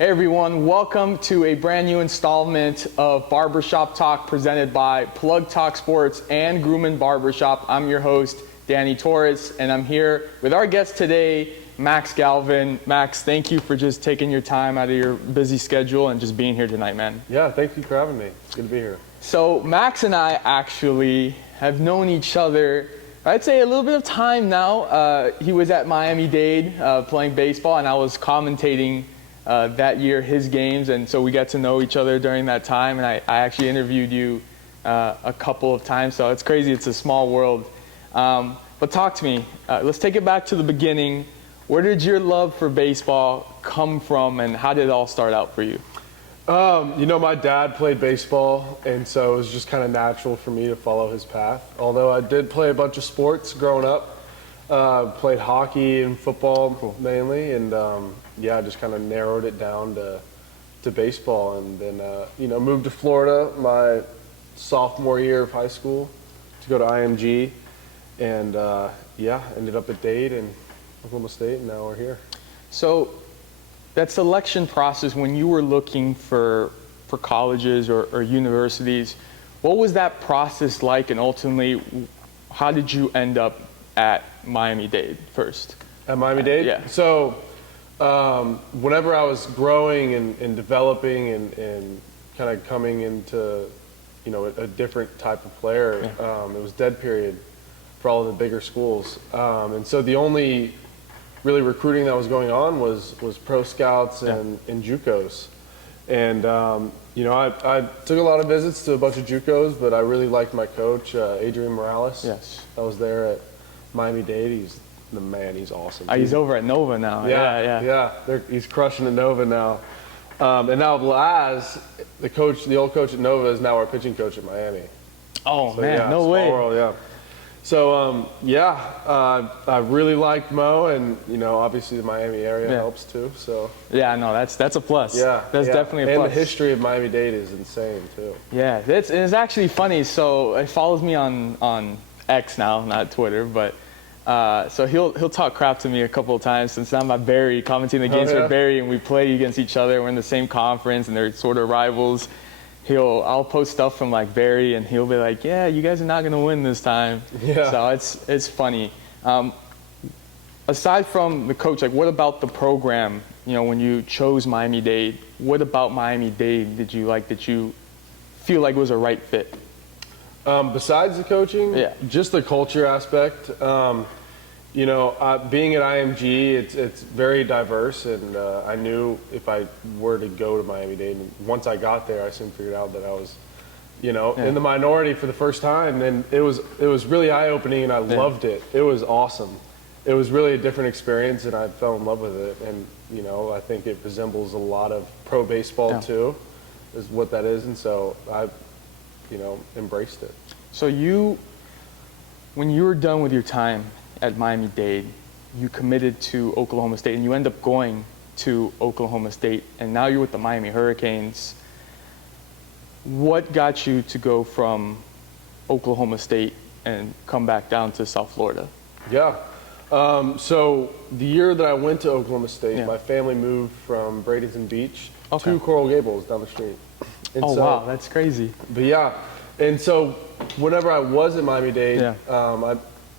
Hey everyone, welcome to a brand new installment of Barbershop Talk presented by PlugTalkSports and Groomin' Barbershop. I'm your host, Danny Torres, and I'm here with our guest today, Max Galvin. Max, thank you for just taking your time out of your busy schedule and just being here tonight, man. Yeah, thank you for having me. It's good to be here. So Max and I actually have known each other, I'd say a little bit of time now. He was at Miami-Dade playing baseball, and I was commentating that year his games, and so we got to know each other during that time, and I actually interviewed you a couple of times, so it's crazy. It's a small world. But talk to me. Let's take it back to the beginning. Where did your love for baseball come from, and how did it all start out for you? You know, my dad played baseball, and so it was just kind of natural for me to follow his path. Although I did play a bunch of sports growing up. Played hockey and football mainly, and yeah, I just kind of narrowed it down to baseball, and then you know, moved to Florida my sophomore year of high school to go to IMG, and yeah, ended up at Dade and Oklahoma State, and now we're here. So that selection process, when you were looking for colleges or universities, what was that process like, and ultimately, how did you end up at Miami-Dade first? At Miami-Dade? Yeah. So whenever I was growing and developing and kind of coming into, you know, a different type of player, it was dead period for all of the bigger schools. And so the only really recruiting that was going on was pro scouts and JUCOs. And you know, I took a lot of visits to a bunch of JUCOs, but I really liked my coach, Adrian Morales. Yes. I was there at Miami-Dade. He's the man. He's awesome. He's over at Nova now. Yeah. He's crushing at Nova now. And now Laz, the old coach at Nova, is now our pitching coach at Miami. Oh So, man, yeah, no small way. world, yeah. So I really liked Mo, and you know, obviously the Miami area helps too. So yeah, no, that's a plus. yeah, that's definitely a plus. And the history of Miami-Dade is insane too. Yeah, it's actually funny. So it follows me on X now, not Twitter, but so he'll talk crap to me a couple of times since I'm at Barry, commenting the games for Barry, and we play against each other. We're in the same conference, and they're sort of rivals. I'll post stuff from like Barry, and he'll be like, "Yeah, you guys are not gonna win this time." Yeah. So it's funny. Aside from the coach, like, what about the program? You know, when you chose Miami-Dade, what about Miami-Dade did you like that you feel like was a right fit? Besides the coaching, just the culture aspect. You know, being at IMG, it's very diverse, and I knew if I were to go to Miami-Dade, and once I got there, I soon figured out that I was, you know, in the minority for the first time, and it was really eye-opening, and I loved it. It was awesome. It was really a different experience, and I fell in love with it. And you know, I think it resembles a lot of pro baseball too, is what that is, and so I, you know, embraced it. So when you were done with your time at Miami-Dade, you committed to Oklahoma State, and you end up going to Oklahoma State, and now you're with the Miami Hurricanes. What got you to go from Oklahoma State and come back down to South Florida? Yeah. So the year that I went to Oklahoma State, my family moved from Bradenton Beach to Coral Gables down the street. And wow, that's crazy. But yeah, and so whenever I was at Miami-Dade, I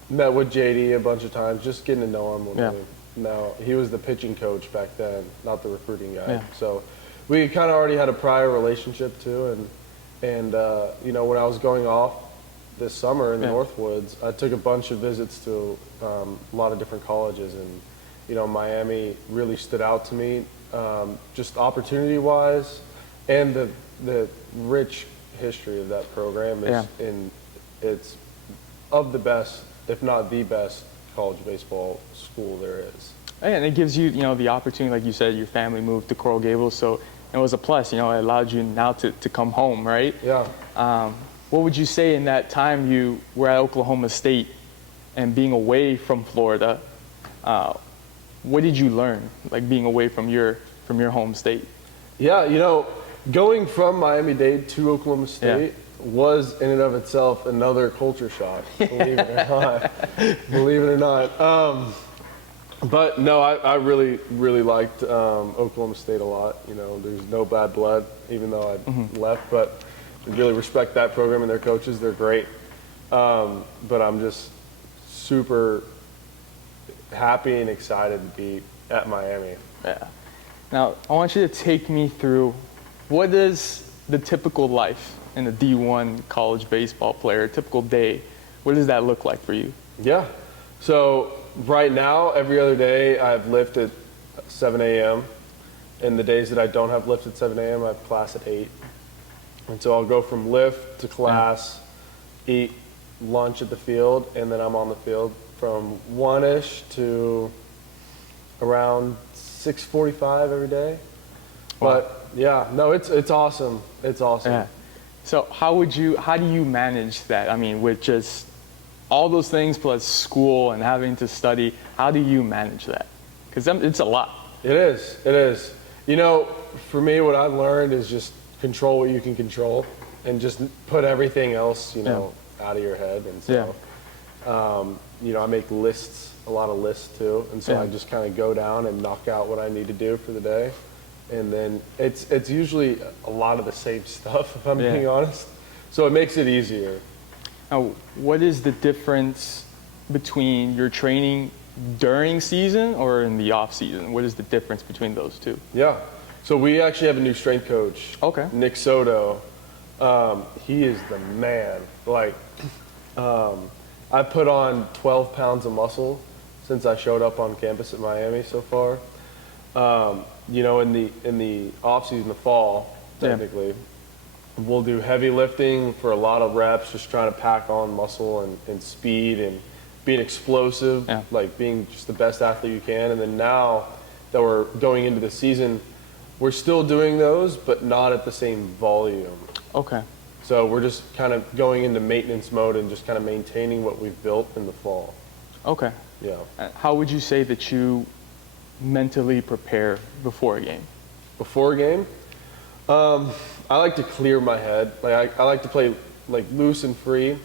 met with JD a bunch of times, just getting to know him. Now, he was the pitching coach back then, not the recruiting guy. So we kind of already had a prior relationship too. And you know, when I was going off this summer in the Northwoods, I took a bunch of visits to a lot of different colleges. And, you know, Miami really stood out to me, just opportunity-wise, and the rich history of that program is it's of the best, if not the best, college baseball school there is. And it gives you, you know, the opportunity, like you said, your family moved to Coral Gables, so it was a plus. You know, it allowed you now to come home, right? Yeah. What would you say in that time you were at Oklahoma State and being away from Florida? What did you learn, like being away from your home state? Yeah, you know, going from Miami-Dade to Oklahoma State was in and of itself another culture shock, believe it or not. Believe it or not. But no, I really, really liked Oklahoma State a lot. You know, there's no bad blood, even though I left. But I really respect that program and their coaches. They're great. But I'm just super happy and excited to be at Miami. Yeah. Now, I want you to take me through what is the typical life in a D1 college baseball player, a typical day. What does that look like for you? Yeah. So right now, every other day, I have lift at 7 a.m. And the days that I don't have lift at 7 a.m., I have class at 8. And so I'll go from lift to class, eat lunch at the field, and then I'm on the field from 1-ish to around 6:45 every day. Wow. But yeah, no, it's awesome. It's awesome. Yeah. So how do you manage that? I mean, with just all those things plus school and having to study, how do you manage that? Because it's a lot. It is. It is. You know, for me, what I've learned is just control what you can control and just put everything else, you know, out of your head. And so, you know, I make lists, a lot of lists too. And so I just kind of go down and knock out what I need to do for the day. And then it's usually a lot of the same stuff, if I'm being honest. So it makes it easier. Now, what is the difference between your training during season or in the off season? What is the difference between those two? Yeah. So we actually have a new strength coach. Okay. Nick Soto. He is the man. Like, I put on 12 pounds of muscle since I showed up on campus at Miami so far. You know, in the off season, the fall, technically, we'll do heavy lifting for a lot of reps, just trying to pack on muscle and speed and being explosive, like being just the best athlete you can. And then now that we're going into the season, we're still doing those, but not at the same volume. Okay. So we're just kind of going into maintenance mode and just kind of maintaining what we've built in the fall. Okay. Yeah. How would you say that you mentally prepare before a game? Before a game, I like to clear my head. Like I like to play like loose and free,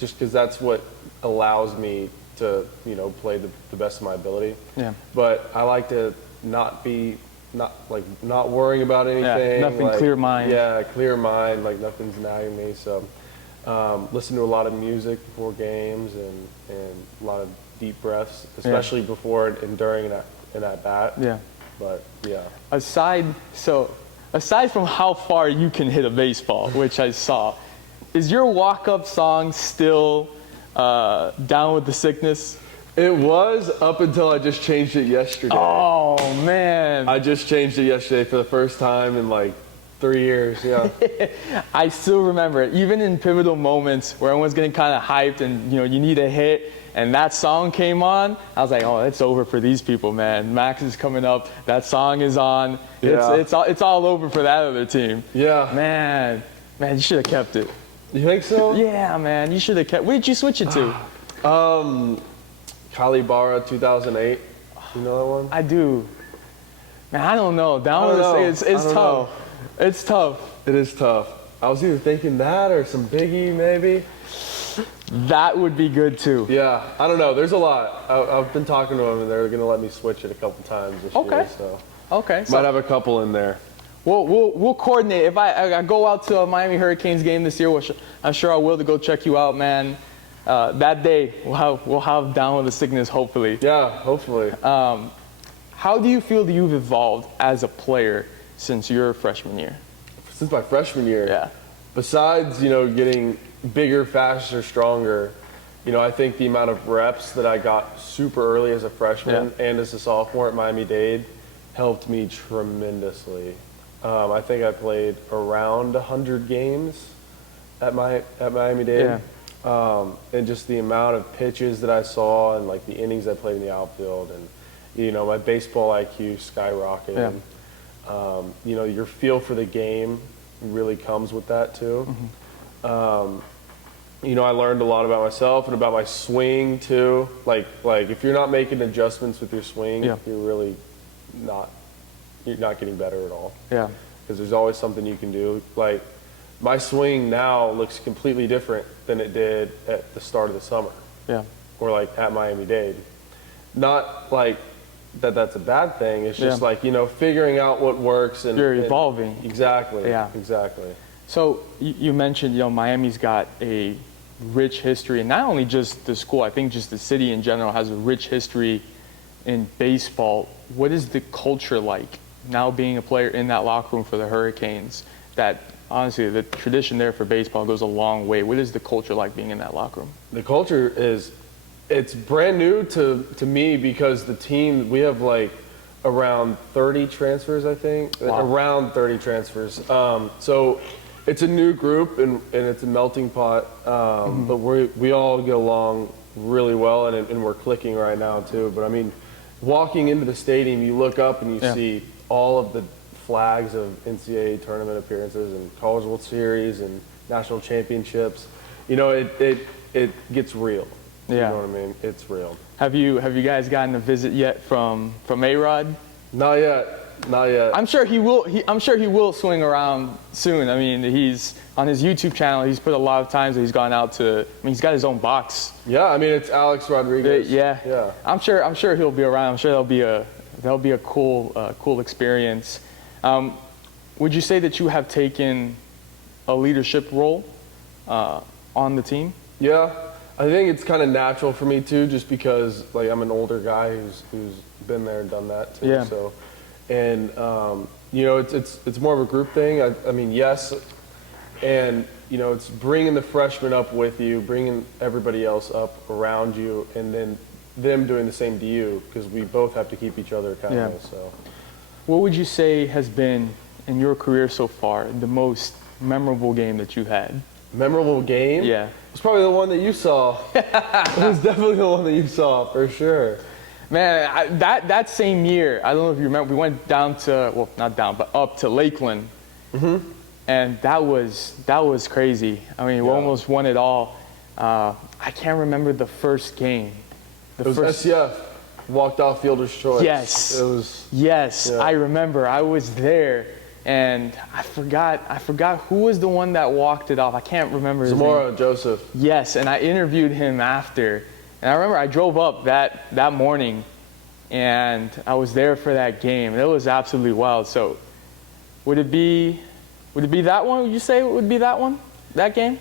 just because that's what allows me to, you know, play the best of my ability. Yeah. But I like to not worrying about anything. Yeah, nothing, like, clear mind. Yeah, clear mind. Like nothing's nagging me. So listen to a lot of music before games and a lot of deep breaths, especially before and during an at bat. Yeah. But yeah. Aside from how far you can hit a baseball, which I saw, is your walk-up song still Down with the Sickness? It was up until I just changed it yesterday. Oh, man. I just changed it yesterday for the first time in like 3 years, yeah. I still remember it. Even in pivotal moments where everyone's getting kind of hyped and, you know, you need a hit, and that song came on, I was like, oh, it's over for these people, man. Max is coming up. That song is on. Yeah. It's all over for that other team. Yeah. Man, you should have kept it. You think so? Yeah, man, you should have kept. Where did you switch it to? Kalibara 2008. You know that one? I do. Man, I don't know. It's tough. It's tough. It is tough. I was either thinking that or some Biggie, maybe. That would be good too. Yeah, I don't know. There's a lot. I've been talking to them, and they're gonna let me switch it a couple times this year. So might have a couple in there. We'll coordinate. If I go out to a Miami Hurricanes game this year, I'm sure I will to go check you out, man. That day we'll have Down with the Sickness, hopefully. Yeah, hopefully. How do you feel that you've evolved as a player since your freshman year? Since my freshman year? Yeah. Besides, you know, getting bigger, faster, stronger, you know, I think the amount of reps that I got super early as a freshman and as a sophomore at Miami-Dade helped me tremendously. I think I played around 100 games at Miami-Dade. Yeah. And just the amount of pitches that I saw and like the innings I played in the outfield, and you know, my baseball IQ skyrocketed. Yeah. You know, your feel for the game really comes with that too. You know, I learned a lot about myself and about my swing too. Like if you're not making adjustments with your swing, you're really not getting better at all. Yeah. Because there's always something you can do. Like my swing now looks completely different than it did at the start of the summer. Yeah. Or like at Miami-Dade. not like that's a bad thing. It's just like, figuring out what works. And you're evolving. Exactly. Yeah. Exactly. So you mentioned, Miami's got a rich history, and not only just the school, I think just the city in general has a rich history in baseball. What is the culture like now being a player in that locker room for the Hurricanes? That honestly, the tradition there for baseball goes a long way. What is the culture like being in that locker room? The culture it's brand new to me because the team, we have like around 30 transfers, I think. Wow. Around 30 transfers. So it's a new group and it's a melting pot, but we all get along really well, and we're clicking right now too. But I mean, walking into the stadium, you look up and you see all of the flags of NCAA tournament appearances and College World Series and national championships. It gets real. Yeah. You know what I mean? It's real. Have you guys gotten a visit yet from A-Rod? Not yet. Not yet. I'm sure he will. I'm sure he will swing around soon. I mean, he's on his YouTube channel. He's put a lot of times that he's gone out to. I mean, he's got his own box. Yeah, I mean, it's Alex Rodriguez. Yeah. I'm sure he'll be around. I'm sure that'll be a cool experience. Would you say that you have taken a leadership role on the team? Yeah, I think it's kind of natural for me too, just because like I'm an older guy who's been there and done that too. Yeah. So, and it's more of a group thing. I mean, yes, and it's bringing the freshmen up with you, bringing everybody else up around you, and then them doing the same to you, because we both have to keep each other accountable. Yeah. So, what would you say has been in your career so far the most memorable game that you had? Memorable game? Yeah. It's probably the one that you saw. It was definitely the one that you saw, for sure. Man, that same year, I don't know if you remember, we went down to, well, not down, but up to Lakeland. Mm-hmm. And that was crazy. I mean, we almost won it all. I can't remember the first game. It was SCF, walked off fielder's choice. Yes. It was. Yes, yeah. I remember. I was there. And I forgot who was the one that walked it off. I can't remember his Zamora name. Joseph. Yes, and I interviewed him after. And I remember I drove up that morning, and I was there for that game. It was absolutely wild. So would it be that one? Would you say it would be that one? That game?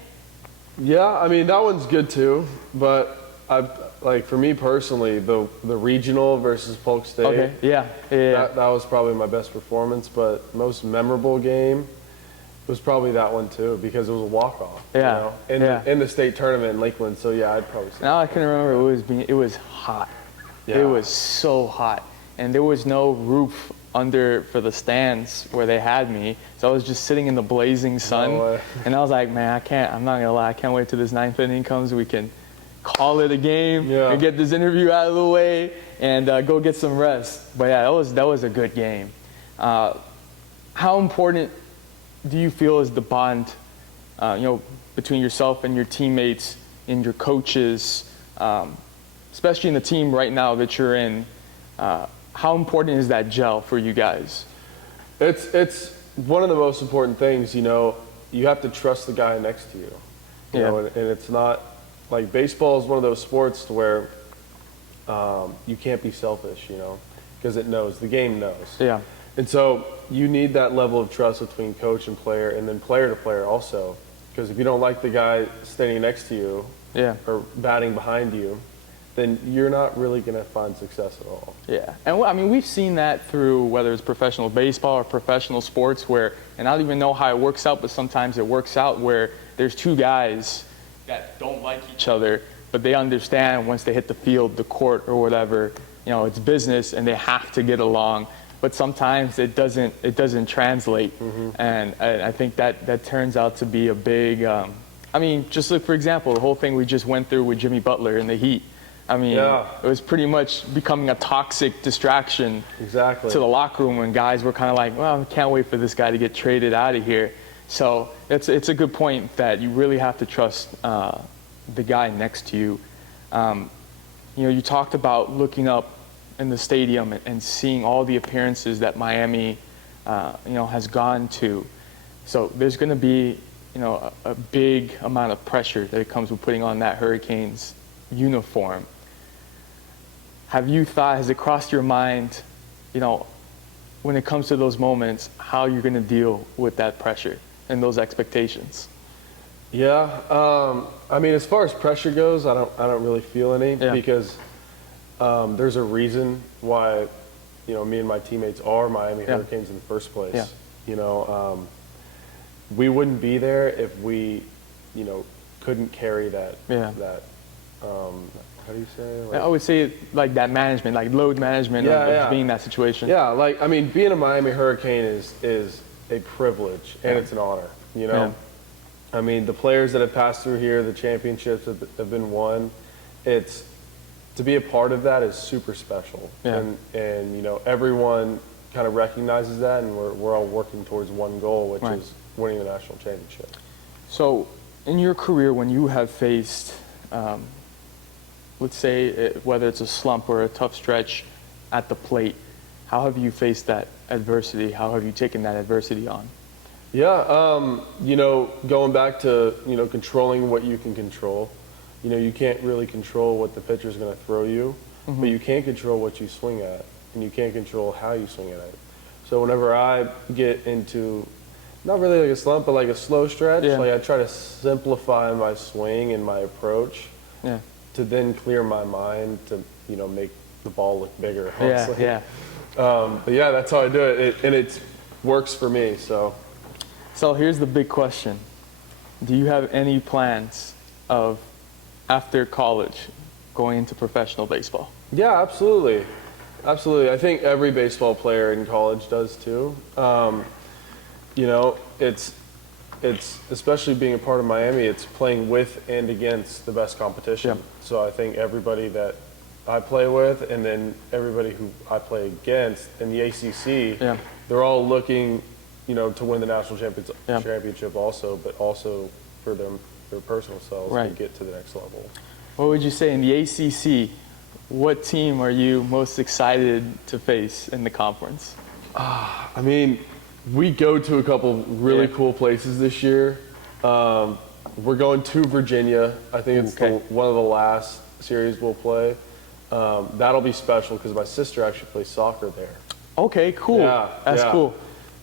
Yeah, I mean, that one's good too. But for me personally, the regional versus Polk State. Okay, yeah. That was probably my best performance, but most memorable game was probably that one too, because it was a walk-off. Yeah. In the state tournament in Lakeland. So yeah, I'd probably say. Now I can remember it was hot. Yeah. It was so hot, and there was no roof under for the stands where they had me, so I was just sitting in the blazing sun. No way. And I was like, man, I'm not gonna lie, I can't wait till this ninth inning comes. We can call it a game and get this interview out of the way and go get some rest. But yeah, that was a good game. How important do you feel is the bond, between yourself and your teammates and your coaches, especially in the team right now that you're in? How important is that gel for you guys? It's one of the most important things. You have to trust the guy next to you. You know, and it's not. Like, baseball is one of those sports to where you can't be selfish, because the game knows. Yeah. And so you need that level of trust between coach and player, and then player to player also. Because if you don't like the guy standing next to you or batting behind you, then you're not really going to find success at all. Yeah. And I mean, we've seen that through whether it's professional baseball or professional sports where, and I don't even know how it works out, but sometimes it works out where there's two guys that don't like each other, but they understand once they hit the field, the court, or whatever, it's business and they have to get along. But sometimes it doesn't translate, and I think that turns out to be a big. Just look, for example, the whole thing we just went through with Jimmy Butler in the Heat. It was pretty much becoming a toxic distraction to the locker room when guys were kind of like, well, I can't wait for this guy to get traded out of here. So it's a good point that you really have to trust the guy next to you. You talked about looking up in the stadium and seeing all the appearances that Miami, has gone to. So there's going to be, a big amount of pressure that comes with putting on that Hurricanes uniform. has it crossed your mind, when it comes to those moments, how you're going to deal with that pressure and those expectations? Yeah, I mean, as far as pressure goes, I don't really feel any because there's a reason why, me and my teammates are Miami Hurricanes in the first place. Yeah. We wouldn't be there if we, couldn't carry that. Yeah. That. How do you say? I would say like that management, like load management of being in that situation. Yeah, like I mean, being a Miami Hurricane is a privilege and it's an honor. Yeah. I mean, the players that have passed through here, the championships that have been won, it's to be a part of that is super special. Yeah. And everyone kind of recognizes that, and we're all working towards one goal, which is winning the national championship. So, in your career, when you have faced, let's say, whether it's a slump or a tough stretch at the plate, how have you faced that adversity? How have you taken that adversity on? Yeah, going back to, controlling what you can control. You can't really control what the pitcher's going to throw you, but you can control what you swing at, and you can't control how you swing at it. So whenever I get into, not really like a slump, but like a slow stretch, like I try to simplify my swing and my approach to then clear my mind to, make the ball look bigger. Honestly. But yeah, that's how I do it, and it works for me, so. So here's the big question. Do you have any plans of, after college, going into professional baseball? Yeah, absolutely. Absolutely. I think every baseball player in college does too. It's especially being a part of Miami, it's playing with and against the best competition. Yeah. So I think everybody that I play with and then everybody who I play against in the ACC, they're all looking to win the national championship also, but also for their personal selves to get to the next level. What would you say in the ACC, what team are you most excited to face in the conference? I mean, we go to a couple really cool places this year. We're going to Virginia. I think it's one of the last series we'll play. That'll be special because my sister actually plays soccer there. Okay, cool. That's cool.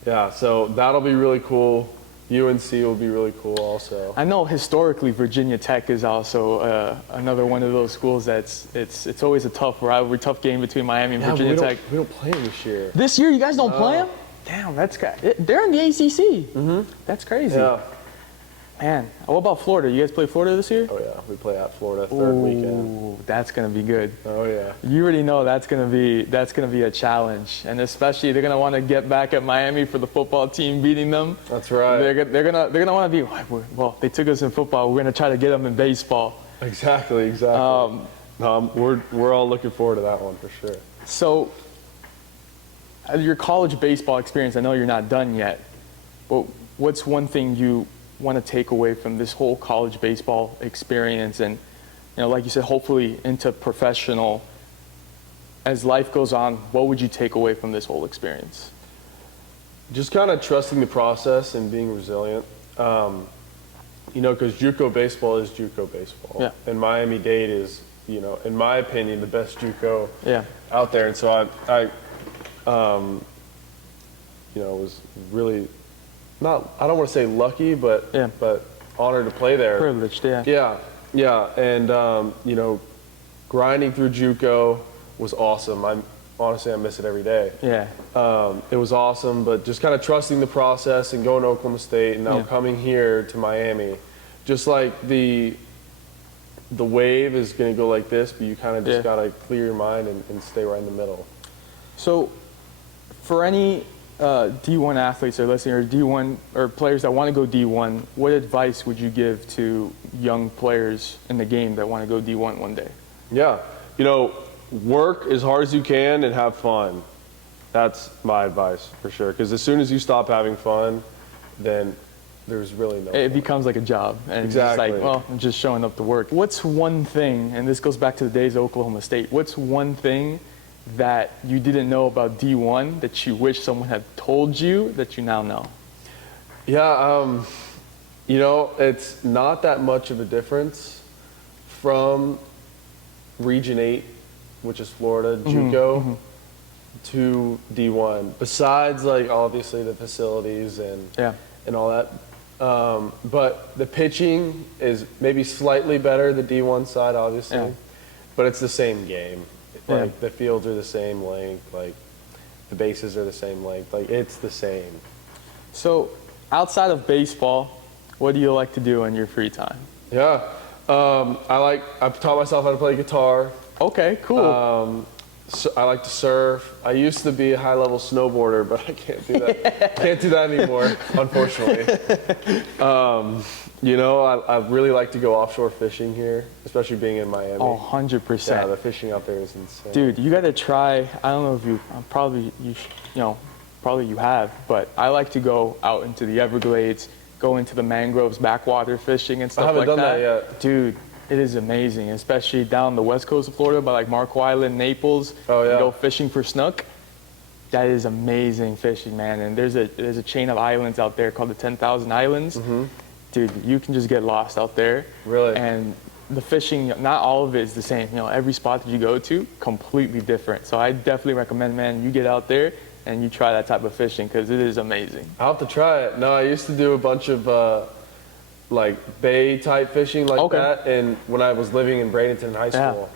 Yeah, so that'll be really cool. UNC will be really cool also. I know historically Virginia Tech is also another one of those schools that's it's always a tough rivalry, tough game between Miami and Virginia Tech. We don't play them this year. This year you guys don't play them? Damn, that's they're in the ACC. That's crazy. Yeah. Man, what about Florida? You guys play Florida this year? Oh yeah, we play at Florida third weekend. That's gonna be good. Oh yeah. You already know that's gonna be a challenge, and especially they're gonna want to get back at Miami for the football team beating them. That's right. They're gonna want to be well. They took us in football. We're gonna try to get them in baseball. Exactly. We're all looking forward to that one for sure. So, your college baseball experience, I know you're not done yet, but what's one thing you want to take away from this whole college baseball experience, and like you said, hopefully into professional? As life goes on, what would you take away from this whole experience? Just kind of trusting the process and being resilient. Because JUCO baseball is JUCO baseball, and Miami-Dade is, in my opinion, the best JUCO out there. And so I was really I don't want to say lucky, but honored to play there. Privileged, and grinding through JUCO was awesome. Honestly, I miss it every day. It was awesome, but just kind of trusting the process and going to Oklahoma State and now coming here to Miami, just like the wave is going to go like this, but you kind of just got to clear your mind and stay right in the middle. So, for any D1 athletes are listening, or D1 or players that want to go D1, what advice would you give to young players in the game that want to go D1 one day? Yeah, work as hard as you can and have fun. That's my advice for sure. Because as soon as you stop having fun, then there's really no. It becomes like a job, and it's just like, well, I'm just showing up to work. What's one thing, and this goes back to the days of Oklahoma State. What's one thing that you didn't know about D1 that you wish someone had told you that you now know? Yeah, it's not that much of a difference from Region 8 which is Florida, JUCO, to D1. Besides, like, obviously the facilities and all that. But the pitching is maybe slightly better, the D1 side, obviously. But it's the same game. Like, the fields are the same length. Like, the bases are the same length. Like, it's the same. So, outside of baseball, what do you like to do in your free time? Yeah. I've taught myself how to play guitar. Okay, cool. So I like to surf. I used to be a high-level snowboarder, but I can't do that. Can't do that anymore, unfortunately. You know, I really like to go offshore fishing here, especially being in Miami. Oh, 100%. Yeah, the fishing out there is insane. Dude, you got to try. I don't know if you probably you have, but I like to go out into the Everglades, go into the mangroves, backwater fishing and stuff like that. I haven't done that yet. Dude, it is amazing, especially down the west coast of Florida by like Marco Island, Naples. Oh, yeah. You go fishing for snook. That is amazing fishing, man. And there's a chain of islands out there called the 10,000 Islands. Dude, you can just get lost out there. Really? And the fishing, not all of it is the same. You know, every spot that you go to, completely different. So I definitely recommend, man, you get out there and you try that type of fishing because it is amazing. I'll have to try it. No, I used to do a bunch of like bay type fishing like that, and when I was living in Bradenton in high school.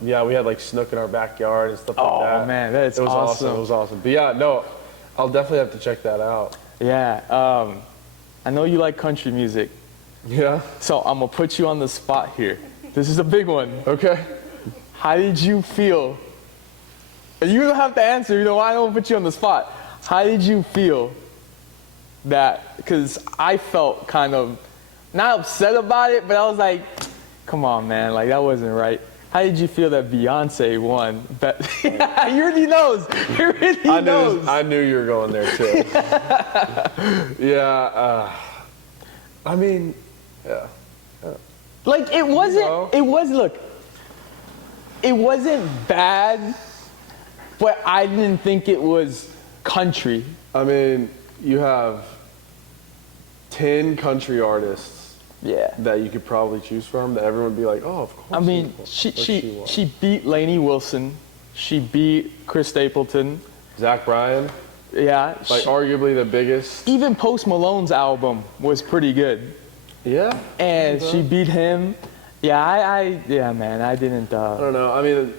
Yeah, we had like snook in our backyard and stuff like that. Oh man, that's awesome. It was awesome. But yeah, no, I'll definitely have to check that out. Yeah, I know you like country music. Yeah. So I'm gonna put you on the spot here. This is a big one. Okay. How did you feel? And you don't have to answer, you know, I don't put you on the spot. How did you feel that, because I felt kind of, not upset about it, but I was like, come on, man, like that wasn't right. How did you feel that Beyonce won? But he already knows. He already knows. I knew you were going there too. Yeah. I mean, yeah. Like it wasn't. Look. It wasn't bad, but I didn't think it was country. I mean, you have 10 country artists. Yeah. That you could probably choose from. That everyone would be like, oh, of course. I mean, she beat Lainey Wilson. She beat Chris Stapleton. Zach Bryan. Yeah. Like arguably the biggest. Even Post Malone's album was pretty good. Yeah. And she beat him. Yeah, yeah, man, I didn't. I don't know. I mean,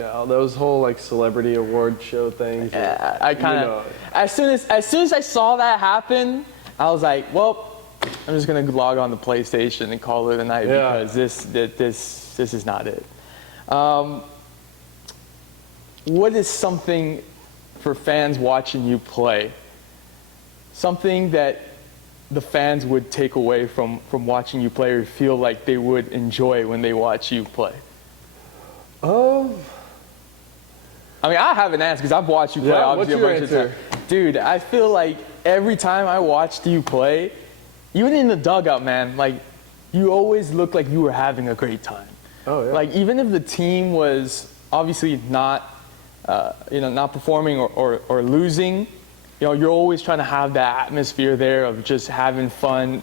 yeah, those whole like celebrity award show things. Yeah, I kind of. As soon as I saw that happen, I was like, well, I'm just gonna log on to PlayStation and call it a night because this is not it. What is something for fans watching you play? Something that the fans would take away from watching you play or feel like they would enjoy when they watch you play? I mean, I have an answer because I've watched you play obviously a bunch of times. Dude, I feel like every time I watched you play, even in the dugout, man, like you always looked like you were having a great time. Oh yeah. Like even if the team was obviously not, not performing or losing, you're always trying to have that atmosphere there of just having fun,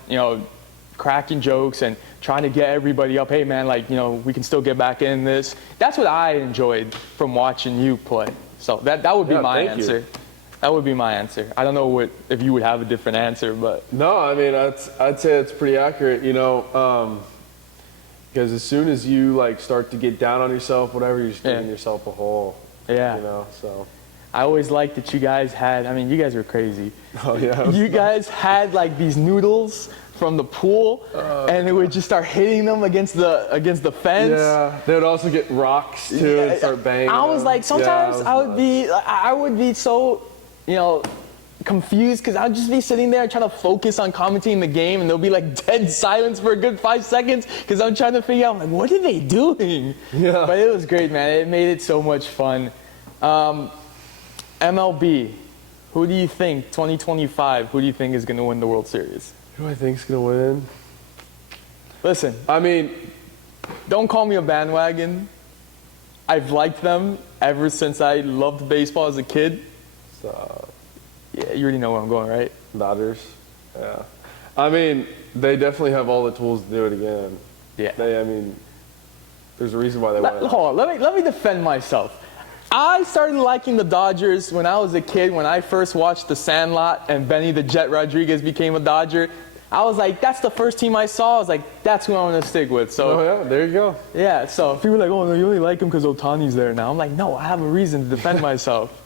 cracking jokes and trying to get everybody up. Hey man, like we can still get back in this. That's what I enjoyed from watching you play. So that would be my answer. That would be my answer. I don't know if you would have a different answer, but no, I mean I'd say it's pretty accurate. Because as soon as you like start to get down on yourself, whatever, you're just digging yourself a hole. Yeah. So. I always liked that you guys had. I mean, you guys were crazy. Oh yeah. You guys had like these noodles from the pool, and it would just start hitting them against the fence. Yeah. They would also get rocks too and start banging. I was like, sometimes I would be so, confused because I'd just be sitting there trying to focus on commentating the game, and there'll be like dead silence for a good 5 seconds because I'm trying to figure out like what are they doing. Yeah. But it was great, man. It made it so much fun. MLB, who do you think 2025? Who do you think is going to win the World Series? Who I think is going to win? Listen, I mean, don't call me a bandwagon. I've liked them ever since I loved baseball as a kid. Yeah, you already know where I'm going, right? Dodgers. Yeah. I mean, they definitely have all the tools to do it again. Yeah. There's a reason why they want it. Hold on, let me defend myself. I started liking the Dodgers when I was a kid, when I first watched The Sandlot and Benny the Jet Rodriguez became a Dodger. I was like, that's the first team I saw. I was like, that's who I'm going to stick with. So, oh, yeah, there you go. Yeah, so people are like, oh, no, you only like him because Ohtani's there now. I'm like, no, I have a reason to defend myself.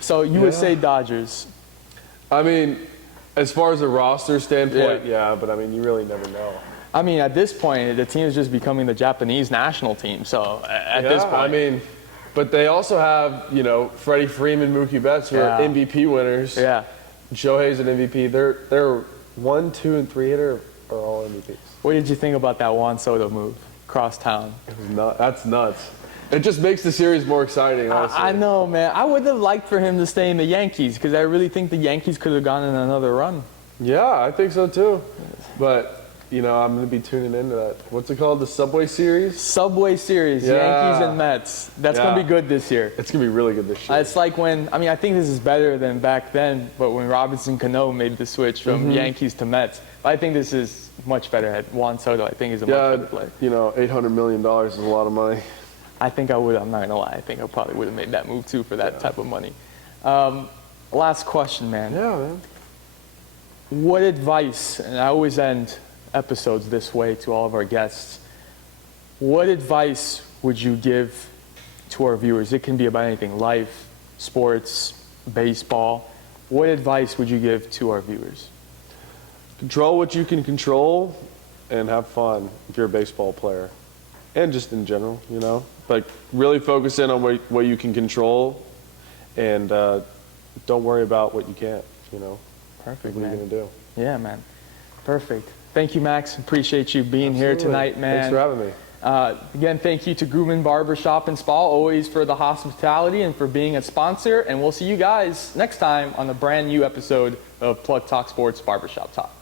So you would say Dodgers. I mean, as far as a roster standpoint, yeah, but I mean, you really never know. I mean, at this point, the team is just becoming the Japanese national team. So at this point. I mean, but they also have, you know, Freddie Freeman, Mookie Betts, who are MVP winners. Yeah. Shohei's an MVP. They're 1, 2, and 3 hitter are all MVPs. What did you think about that Juan Soto move across town? It was that's nuts. It just makes the series more exciting, honestly. I know, man. I would have liked for him to stay in the Yankees because I really think the Yankees could have gone in another run. Yeah, I think so too. But you know, I'm going to be tuning into that. What's it called? The Subway Series? Subway Series, Yankees and Mets. That's going to be good this year. It's going to be really good this year. It's like when, I mean, I think this is better than back then, but when Robinson Cano made the switch from Yankees to Mets, I think this is much better. Juan Soto, I think, is a much better player. You know, $800 million is a lot of money. I think I would. I'm not going to lie. I think I probably would have made that move, too, for that type of money. Last question, man. Yeah, man. What advice, and I always end episodes this way to all of our guests, what advice would you give to our viewers? It can be about anything, life, sports, baseball. What advice would you give to our viewers? Control what you can control and have fun if you're a baseball player. And just in general, you know? Like, really focus in on what you can control and don't worry about what you can't, you know? Perfect, what man. What are you going to do? Yeah, man. Perfect. Thank you, Max. Appreciate you being here tonight, man. Thanks for having me. Again, thank you to Grumman Barber Shop and Spa, always for the hospitality and for being a sponsor. And we'll see you guys next time on a brand new episode of Plug Talk Sports Barbershop Talk.